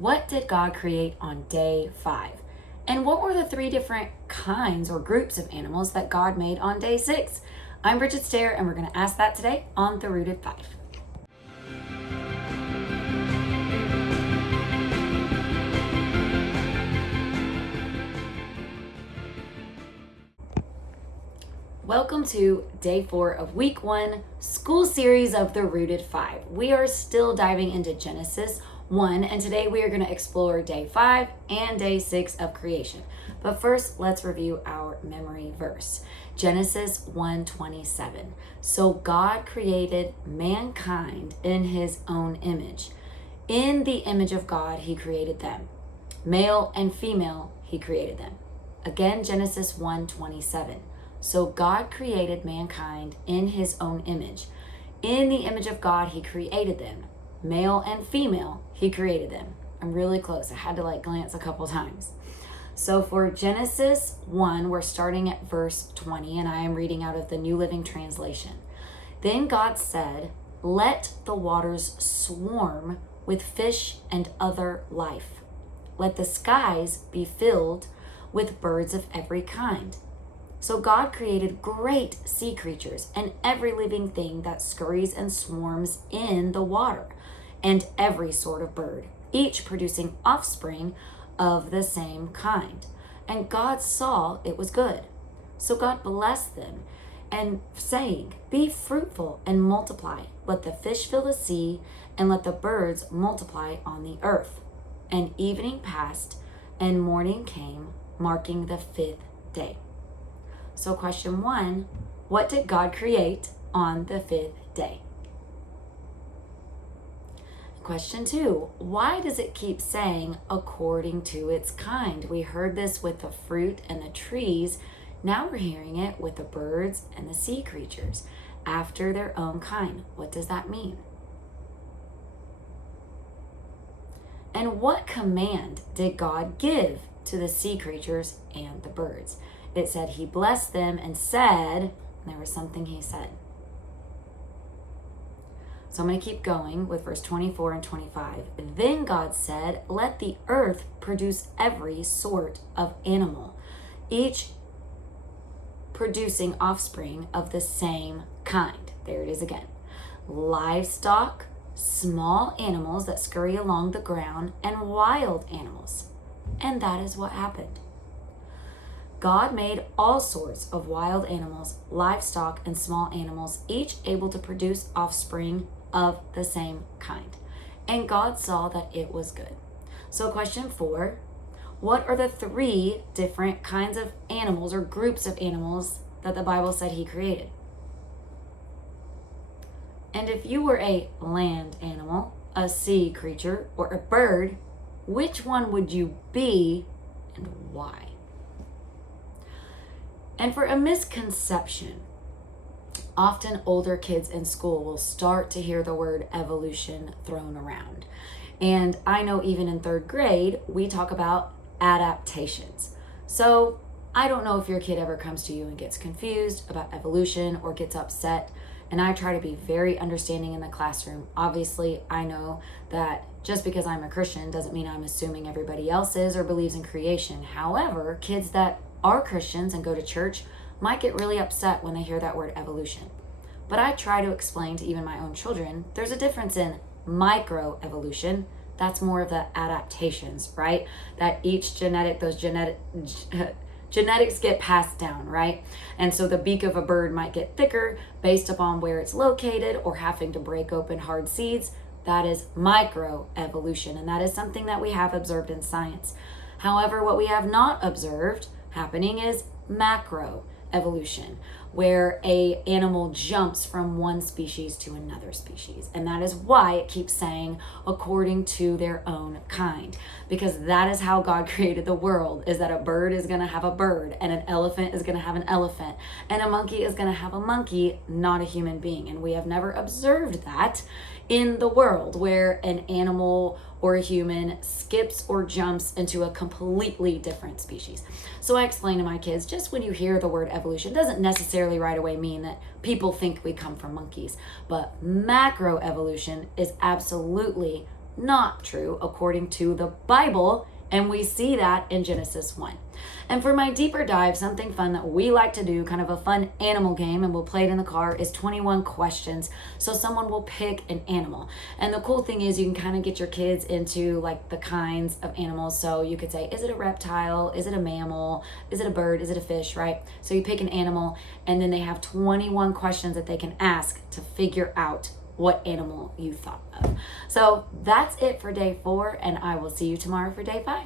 What did God create on day 5? And what were the 3 different kinds or groups of animals that God made on day 6? I'm Bridget Stair, and we're going to ask that today on The Rooted 5. Welcome to day 4 of week 1 school series of The Rooted 5. We are still diving into Genesis 1, and today we are going to explore day 5 and day 6 of creation. But first, let's review our memory verse. Genesis 1:27. So God created mankind in his own image. In the image of God, he created them. Male and female, he created them. Again, Genesis 1:27. So God created mankind in his own image. In the image of God, he created them. Male and female, he created them. I'm really close. I had to glance a couple times. So for Genesis 1, we're starting at verse 20, and I am reading out of the New Living Translation. Then God said, "Let the waters swarm with fish and other life. Let the skies be filled with birds of every kind." So God created great sea creatures and every living thing that scurries and swarms in the water, and every sort of bird, each producing offspring of the same kind. And God saw it was good. So God blessed them, and saying, "Be fruitful and multiply. Let the fish fill the sea, and let the birds multiply on the earth." And evening passed, and morning came, marking the 5th day. So question 1, what did God create on the 5th day? Question 2, why does it keep saying according to its kind? We heard this with the fruit and the trees. Now we're hearing it with the birds and the sea creatures, after their own kind. What does that mean? And what command did God give to the sea creatures and the birds? It said he blessed them and said, there was something he said. So I'm going to keep going with verse 24 and 25. Then God said, "Let the earth produce every sort of animal, each producing offspring of the same kind." There it is again. Livestock, small animals that scurry along the ground, and wild animals. And that is what happened. God made all sorts of wild animals, livestock, and small animals, each able to produce offspring of the same kind. And God saw that it was good. So question 4, what are the 3 different kinds of animals or groups of animals that the Bible said he created? And if you were a land animal, a sea creature, or a bird, which one would you be and why? And for a misconception, often older kids in school will start to hear the word evolution thrown around. And I know even in 3rd grade, we talk about adaptations. So I don't know if your kid ever comes to you and gets confused about evolution or gets upset. And I try to be very understanding in the classroom. Obviously, I know that just because I'm a Christian doesn't mean I'm assuming everybody else is or believes in creation. However, kids that are Christians and go to church might get really upset when they hear that word evolution. But I try to explain to even my own children, there's a difference in microevolution. That's more of the adaptations, right? That each genetics get passed down, right? And so the beak of a bird might get thicker based upon where it's located or having to break open hard seeds. That is microevolution, and that is something that we have observed in science. However, what we have not observed happening is macroevolution, where a animal jumps from one species to another species. And that is why it keeps saying according to their own kind, because that is how God created the world, is that a bird is going to have a bird, and an elephant is going to have an elephant, and a monkey is going to have a monkey, not a human being. And we have never observed that in the world, where an animal or a human skips or jumps into a completely different species. So I explain to my kids, just when you hear the word evolution, doesn't necessarily right away mean that people think we come from monkeys, but macroevolution is absolutely not true according to the Bible, and we see that in Genesis 1. And for my deeper dive, something fun that we like to do, kind of a fun animal game, and we'll play it in the car, is 21 questions. So someone will pick an animal. And the cool thing is you can kind of get your kids into like the kinds of animals. So you could say, is it a reptile? Is it a mammal? Is it a bird? Is it a fish, right? So you pick an animal, and then they have 21 questions that they can ask to figure out what animal you thought of. So that's it for day 4, and I will see you tomorrow for day 5.